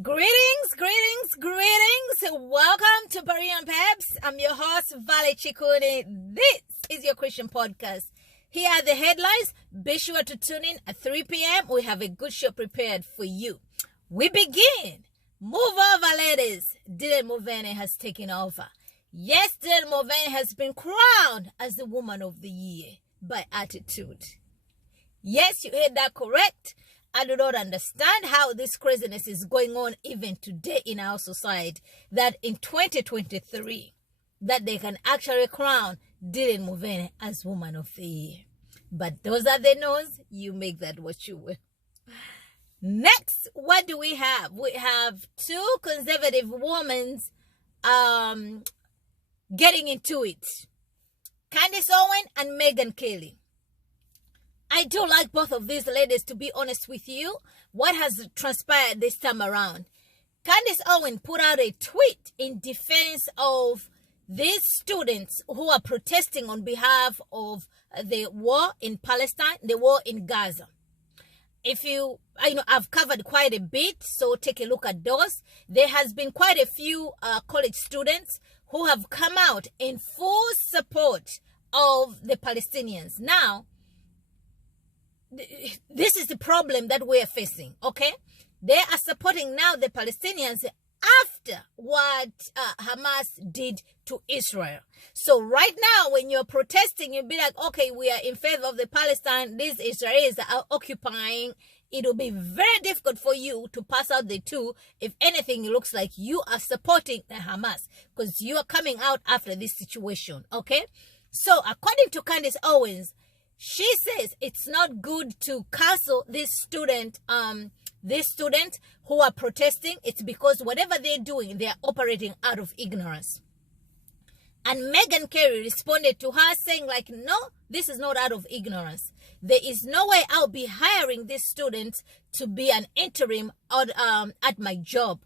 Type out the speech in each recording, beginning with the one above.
Greetings, greetings, greetings. Welcome to Birchum Peps. I'm your host, Vale Chikuni. This is your Christian podcast. Here are the headlines. Be sure to tune in at 3 p.m. We have a good show prepared for you. We begin. Move over, ladies. Dylan Mulvaney has taken over. Yes, Dylan Mulvaney has been crowned as the Woman of the Year by Attitude. Yes, you heard that correct. I do not understand how this craziness is going on even today in our society, that in 2023, that they can actually crown Dylan Mulvaney as Woman of the Year. But those are the no's. You make that what you will. Next, what do we have? We have two conservative women getting into it. Candace Owens and Megyn Kelly. I do like both of these ladies, to be honest with you. What has transpired this time around? Candace Owens put out a tweet in defense of these students who are protesting on behalf of the war in Palestine, the war in Gaza. I've covered quite a bit, so take a look at those. There has been quite a few college students who have come out in full support of the Palestinians. Now, this is the problem that we are facing, okay? They are supporting now the Palestinians after what Hamas did to Israel. So right now, when you're protesting, you'll be like, okay, we are in favor of the Palestine. These Israelis are occupying. It will be very difficult for you to pass out the two. If anything, it looks like you are supporting the Hamas because you are coming out after this situation, okay? So according to Candace Owens, she says it's not good to cancel this student who are protesting. It's because whatever they're doing, they're operating out of ignorance. And Megyn Kelly responded to her saying like, no, this is not out of ignorance. There is no way I'll be hiring this student to be an interim at my job.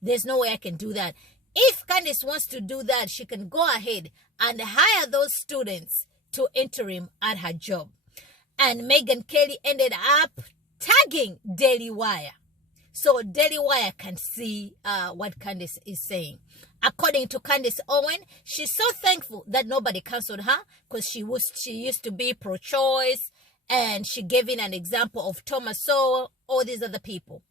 There's no way I can do that. If Candace wants to do that, she can go ahead and hire those students to interim at her job. And Megyn Kelly ended up tagging Daily Wire. So Daily Wire can see what Candace is saying. According to Candace Owens, she's so thankful that nobody cancelled her because she used to be pro-choice, and she gave in an example of Thomas Sowell, all these other people.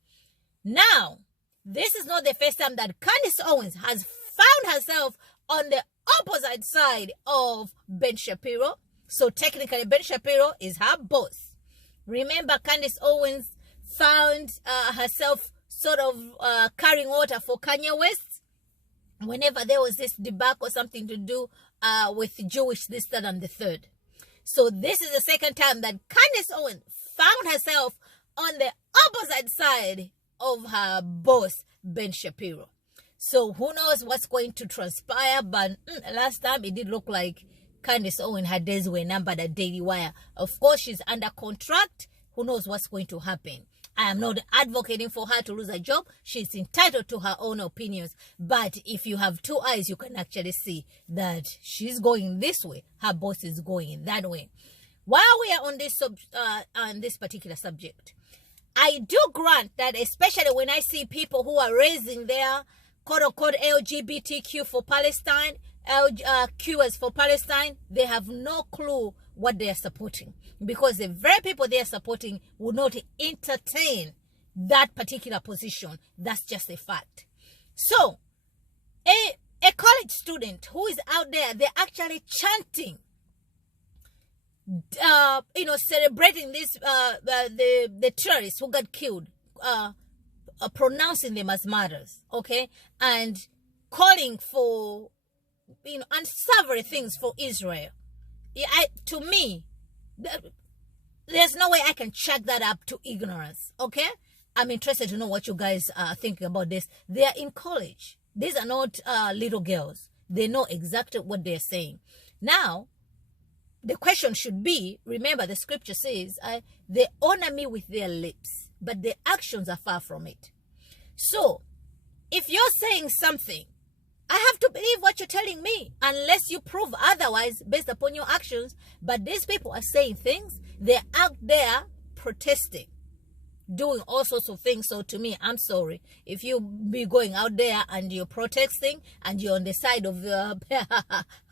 Now, this is not the first time that Candace Owens has found herself on the opposite side of Ben Shapiro. So technically, Ben Shapiro is her boss. Remember, Candace Owens found herself sort of carrying water for Kanye West whenever there was this debacle or something to do with Jewish this, that, and the third. So this is the second time that Candace Owens found herself on the opposite side of her boss, Ben Shapiro. So who knows what's going to transpire, but last time it did look like Candace Owens, her days were numbered at Daily Wire. Of course, she's under contract. Who knows what's going to happen? I am not advocating for her to lose her job. She's entitled to her own opinions. But if you have two eyes, you can actually see that she's going this way. Her boss is going that way. While we are on this particular subject, I do grant that, especially when I see people who are raising their quote-unquote LGBTQ for Palestine, Qers for Palestine, they have no clue what they are supporting. Because the very people they are supporting will not entertain that particular position. That's just a fact. So, a college student who is out there, they're actually chanting, celebrating this, the terrorists who got killed, pronouncing them as martyrs, okay, and calling for, unsavory things for Israel. To me, there's no way I can check that up to ignorance, okay? I'm interested to know what you guys are thinking about this. They are in college. These are not little girls. They know exactly what they're saying. Now, the question should be, remember the scripture says, they honor me with their lips, but their actions are far from it. So, if you're saying something, I have to believe what you're telling me unless you prove otherwise based upon your actions. But these people are saying things. They're out there protesting. doing all sorts of things. So to me, I'm sorry. If you be going out there and you're protesting and you're on the side of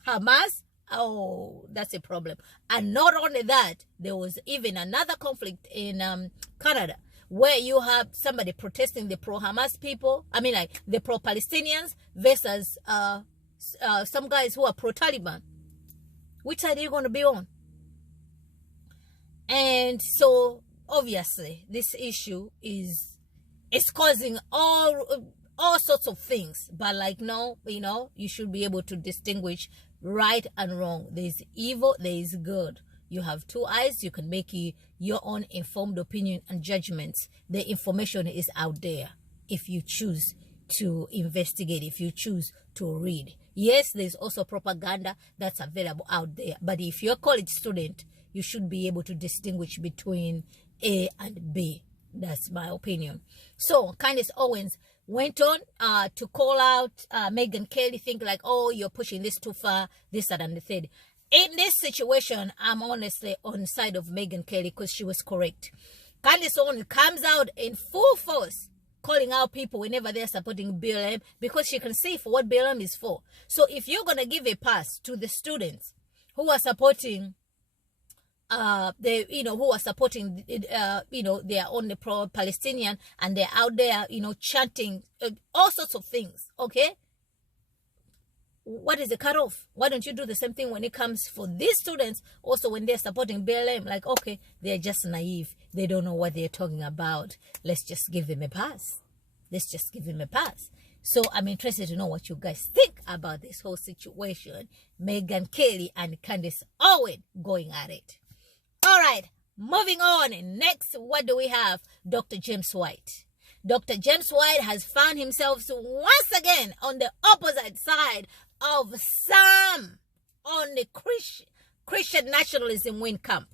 Hamas, oh, that's a problem. And not only that, there was even another conflict in Canada where you have somebody protesting the pro-Hamas people, I mean like the pro-Palestinians versus some guys who are pro-Taliban. Which side are you going to be on? And so obviously this issue is causing all sorts of things. But like, no, you should be able to distinguish right and wrong. There's evil, there is good. You have two eyes. You can make your own informed opinion and judgments. The information is out there if you choose to investigate, if you choose to read. Yes, there's also propaganda that's available out there. But if you're a college student, you should be able to distinguish between A and B. That's my opinion. So Candace Owens went on to call out Megyn Kelly, think like, oh, you're pushing this too far, this, that, and the third. In this situation, I'm honestly on the side of Megyn Kelly because she was correct. Candace Owens comes out in full force, calling out people whenever they're supporting BLM because she can see for what BLM is for. So if you're going to give a pass to the students who are supporting who are supporting, they are on the pro-Palestinian and they're out there, chanting all sorts of things, okay? What is the cutoff? Why don't you do the same thing when it comes for these students also when they're supporting BLM? Like, okay, they're just naive. They don't know what they're talking about. Let's just give them a pass. Let's just give them a pass. So I'm interested to know what you guys think about this whole situation. Megyn Kelly and Candace Owens going at it. All right, moving on. Next, what do we have? Dr. James White. Dr. James White has found himself once again on the opposite side of some on the Christian nationalism wing camp.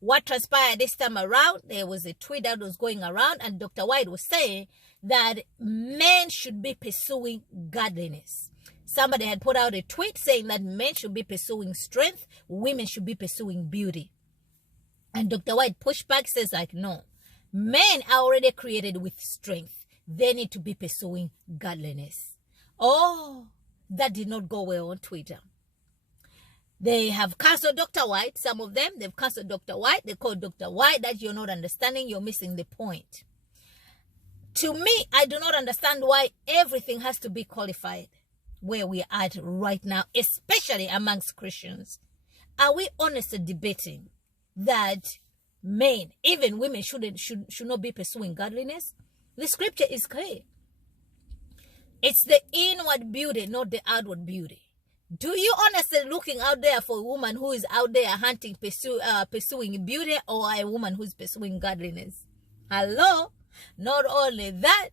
What transpired this time around, there was a tweet that was going around and Dr. White was saying that men should be pursuing godliness. Somebody had put out a tweet saying that men should be pursuing strength, women should be pursuing beauty. And Dr. White pushed back, says like, no, men are already created with strength. They need to be pursuing godliness. Oh, that did not go well on Twitter. They have cancelled Dr. White. Some of them, they've cancelled Dr. White. They call Dr. White that you're not understanding. You're missing the point. To me, I do not understand why everything has to be qualified where we are at right now, especially amongst Christians. Are we honestly debating that men, even women, should not be pursuing godliness? The scripture is clear. It's the inward beauty, not the outward beauty. Do you honestly looking out there for a woman who is out there hunting, pursuing beauty, or a woman who's pursuing godliness? Hello? Not only that,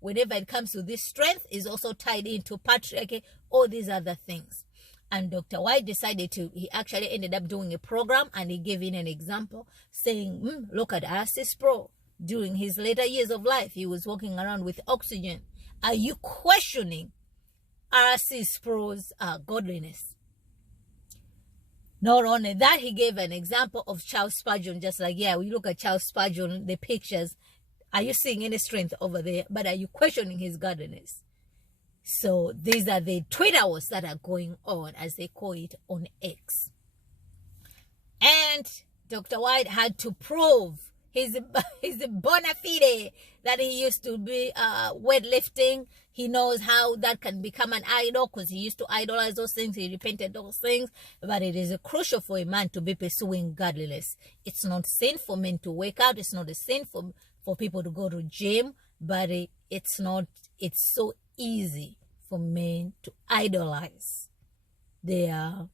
whenever it comes to this strength, is also tied into patriarchy, all these other things. And Dr. White decided he actually ended up doing a program and he gave in an example saying, look at Arsis Pro. During his later years of life, he was walking around with oxygen. Are you questioning Arsis Pro's godliness? Not only that, he gave an example of Charles Spurgeon, just like, yeah, we look at Charles Spurgeon, the pictures. Are you seeing any strength over there? But are you questioning his godliness? So these are the Twitter wars that are going on, as they call it, on X. And Dr. White had to prove his bona fide that he used to be weightlifting. He knows how that can become an idol because he used to idolize those things. He repented those things. But it is crucial for a man to be pursuing godliness. It's not sin for men to work out. It's not a sin for people to go to gym. But it's so easy for men to idolize their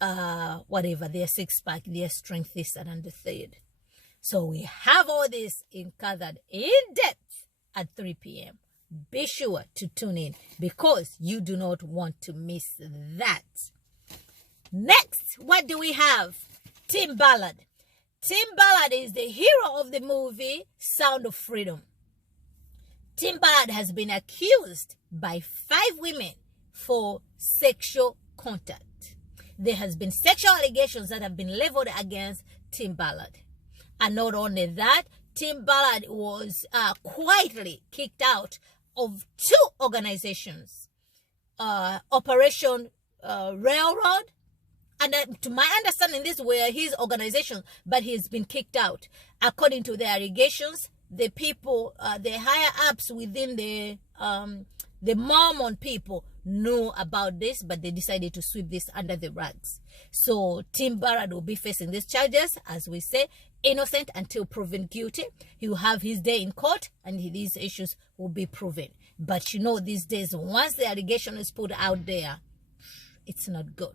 their six-pack, their strength, this and the third. So we have all this gathered in depth at 3 p.m. Be sure to tune in because you do not want to miss that. Next, what do we have? Tim Ballard. Tim Ballard is the hero of the movie Sound of Freedom. Tim Ballard has been accused by 5 women for sexual contact. There has been sexual allegations that have been leveled against Tim Ballard. And not only that, Tim Ballard was quietly kicked out of 2 organizations, Operation Railroad, and to my understanding, these were his organizations, but he's been kicked out. According to the allegations, the people, the higher ups within the Mormon people knew about this, but they decided to sweep this under the rugs. So Tim Ballard will be facing these charges, as we say, innocent until proven guilty. He will have his day in court, and these issues will be proven. But you know, these days, once the allegation is put out there, it's not good.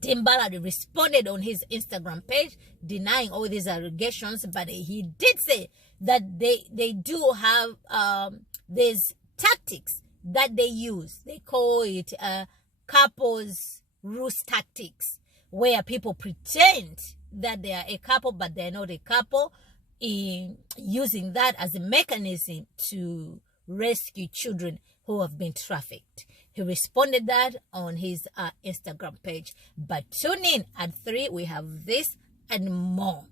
Tim Ballard responded on his Instagram page denying all these allegations, but he did say that they do have these tactics that they use. They call it couples ruse tactics, where people pretend that they are a couple, but they're not a couple, in using that as a mechanism to rescue children who have been trafficked. He responded that on his Instagram page. But tune in at 3. We have this and more.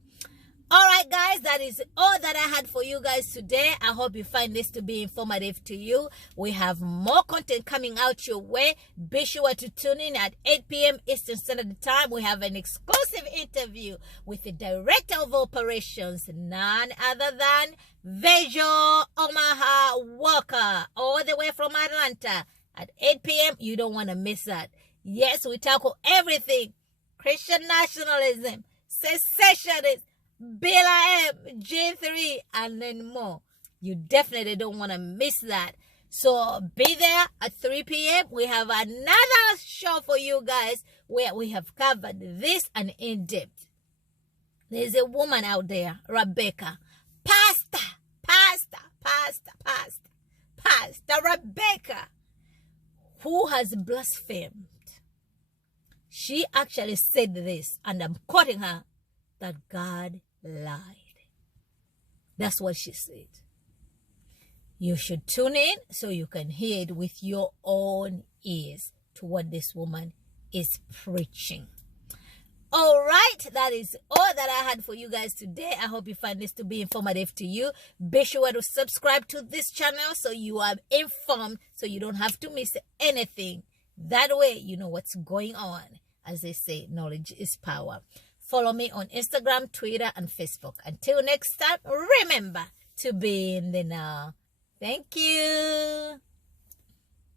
All right, guys, that is all that I had for you guys today. I hope you find this to be informative to you. We have more content coming out your way. Be sure to tune in at 8 p.m. Eastern Standard Time. We have an exclusive interview with the Director of Operations, none other than Vejo Omaha Walker, all the way from Atlanta. At 8 p.m., you don't want to miss that. Yes, we tackle everything. Christian nationalism, secessionism, BLM, G3, and then more. You definitely don't want to miss that. So be there at 3 p.m. We have another show for you guys where we have covered this and in depth. There's a woman out there, Rebecca. Pastor Rebecca, who has blasphemed. She actually said this, and I'm quoting her, that God lied. That's what she said. You should tune in so you can hear it with your own ears to what this woman is preaching. All right, that is all that I had for you guys today. I hope you find this to be informative to you. Be sure to subscribe to this channel so you are informed, so you don't have to miss anything. That way, you know what's going on. As they say, knowledge is power. Follow me on Instagram, Twitter, and Facebook. Until next time, remember to be in the now. Thank you.